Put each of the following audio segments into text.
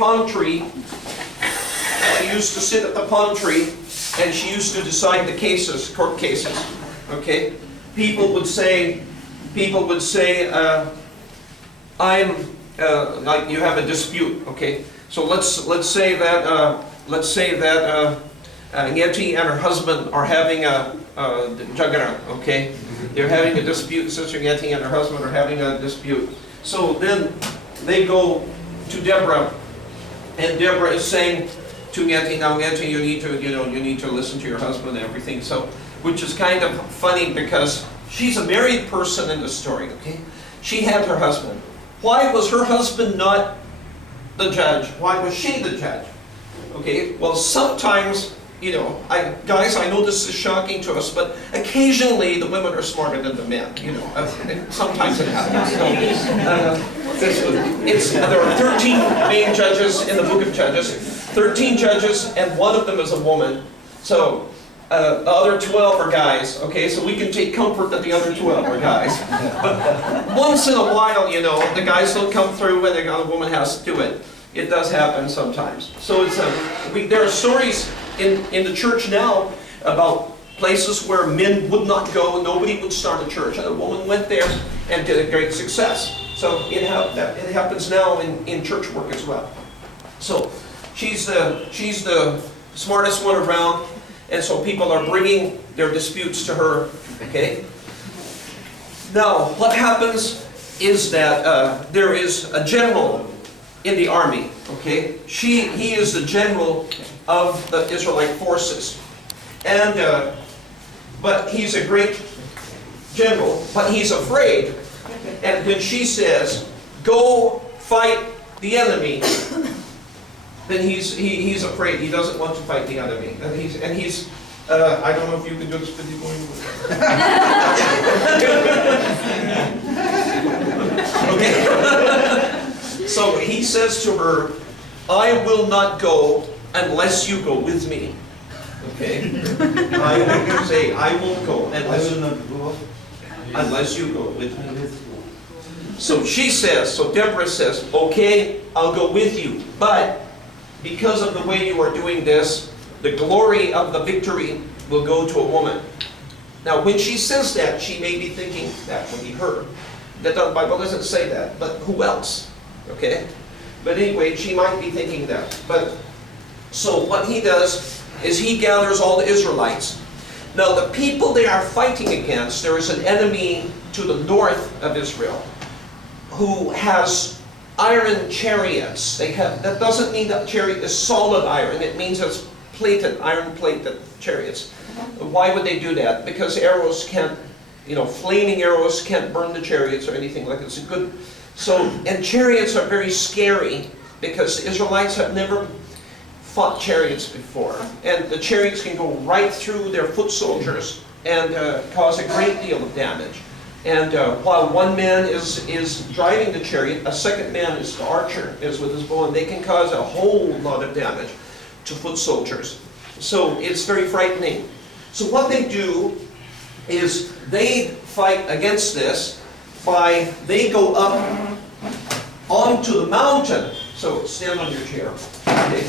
palm tree. She used to sit at the palm tree, and she used to decide the cases, court cases. Okay, people would say, I'm like you have a dispute. Okay, so let's say that Yeti and her husband are having a jagara. Okay, they're having a dispute. Sister Yeti and her husband are having a dispute. So then they go to Deborah, and Deborah is saying to Yeti, now Yeti, you need to listen to your husband and everything. So, which is kind of funny because she's a married person in the story. Okay, she had her husband. Why was her husband not the judge? Why was she the judge? Okay, well sometimes, guys, I know this is shocking to us, but occasionally the women are smarter than the men. Sometimes it happens. There are 13 main judges in the book of Judges, 13 judges, and one of them is a woman. So the other 12 are guys. Okay, so we can take comfort that the other 12 are guys. But once in a while, the guys don't come through when the woman has to do it. It does happen sometimes. So there are stories in the church now about places where men would not go, nobody would start a church, and a woman went there and did a great success. So it happens now in church work as well. So she's the smartest one around, and so people are bringing their disputes to her. Okay. Now what happens is that there is a general in the army. Okay, he is the general of the Israelite forces, and but he's a great general, but he's afraid. And when she says, "Go fight the enemy," then he's afraid. He doesn't want to fight the enemy, and he's. I don't know if you can do this video going. Okay. So he says to her, "I will not go unless you go with me." Okay? I will say, "I won't go unless you go with me." So Deborah says, "Okay, I'll go with you, but because of the way you are doing this, the glory of the victory will go to a woman." Now when she says that, she may be thinking that would be her. The Bible doesn't say that, but who else? Okay? But anyway, she might be thinking that. But so what he does is he gathers all the Israelites. Now the people they are fighting against, there is an enemy to the north of Israel who has iron chariots. That doesn't mean that chariot is solid iron. It means it's plated, iron plated chariots. Why would they do that? Because arrows can't, flaming arrows can't burn the chariots or anything like it. It's a good. And chariots are very scary because Israelites have never fought chariots before. And the chariots can go right through their foot soldiers and cause a great deal of damage. And while one man is driving the chariot, a second man is the archer, is with his bow, and they can cause a whole lot of damage to foot soldiers. So it's very frightening. So what they do is they fight against this they go up onto the mountain. So stand on your chair. Okay.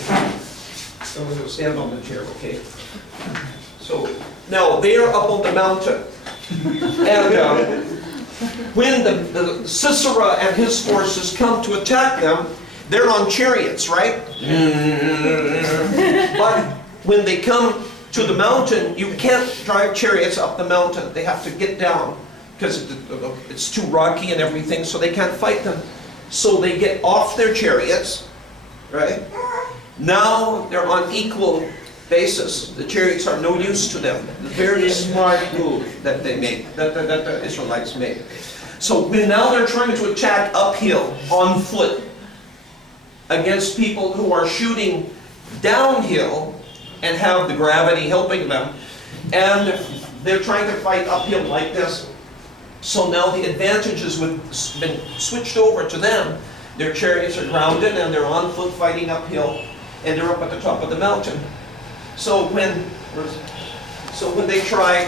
So stand on the chair, okay? So now they are up on the mountain. And when the Sisera and his forces come to attack them, they're on chariots, right? But when they come to the mountain, you can't drive chariots up the mountain. They have to get down because it's too rocky and everything, so they can't fight them. So they get off their chariots, right? Now they're on equal basis. The chariots are no use to them. The very smart move that they made, that the Israelites made. So now they're trying to attack uphill on foot against people who are shooting downhill and have the gravity helping them. And they're trying to fight uphill like this. So now the advantage has been switched over to them. Their chariots are grounded and they're on foot fighting uphill, and they're up at the top of the mountain. So when they try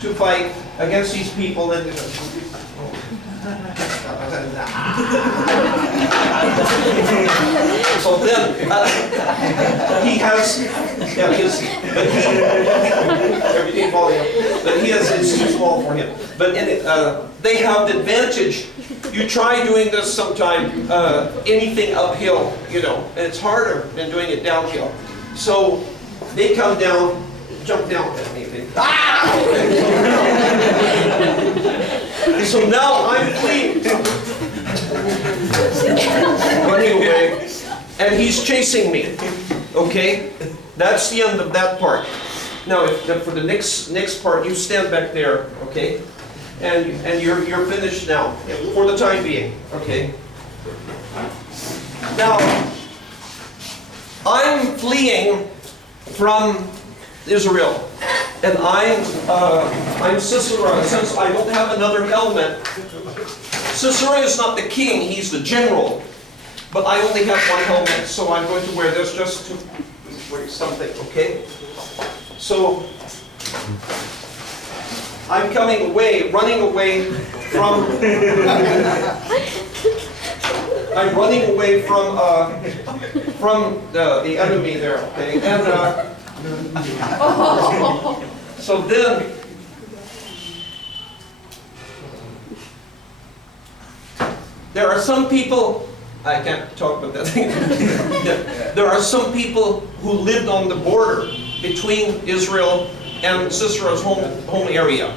to fight against these people, and So then, he has, yeah, everything falling up. But it's too small for him. But they have the advantage. You try doing this sometime, anything uphill, you know, and it's harder than doing it downhill. So they come down, jump down at me. Ah! So now I'm fleeing, running away, and he's chasing me. Okay, that's the end of that part. Now, for the next part, you stand back there, okay, and you're finished now for the time being, okay. Now, I'm fleeing from Israel. And I'm Sisera. Since I don't have another helmet, Sisera is not the king, he's the general. But I only have one helmet, so I'm going to wear this just to wear something, okay? So, I'm coming away, running away from... I'm running away from the enemy there, okay? And, so then, there are some people, I can't talk about that thing. There are some people who lived on the border between Israel and Sisera's home area.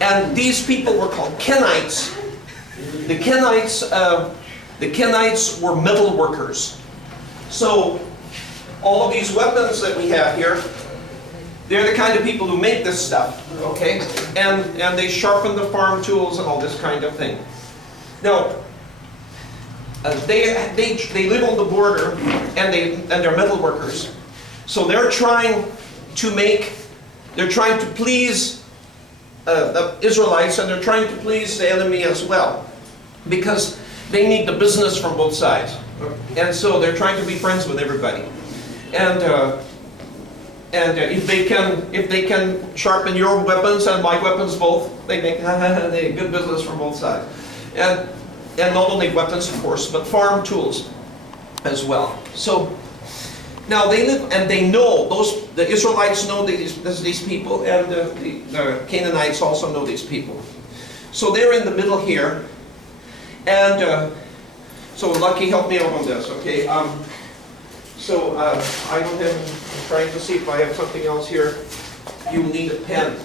And these people were called Kenites. The Kenites were metal workers. So, all of these weapons that we have here, they're the kind of people who make this stuff, okay? And they sharpen the farm tools and all this kind of thing. Now, they live on the border, and they're metal workers. So they're trying to please the Israelites, and they're trying to please the enemy as well, because they need the business from both sides. And so they're trying to be friends with everybody. And if they can sharpen your weapons and my weapons both, they make good business from both sides. And not only weapons, of course, but farm tools as well. So now they live, and they know, the Israelites know these people, and the Canaanites also know these people. So they're in the middle here, and so Lucky, help me out on this, okay? So I don't have, I'm trying to see if I have something else here. You need a pen.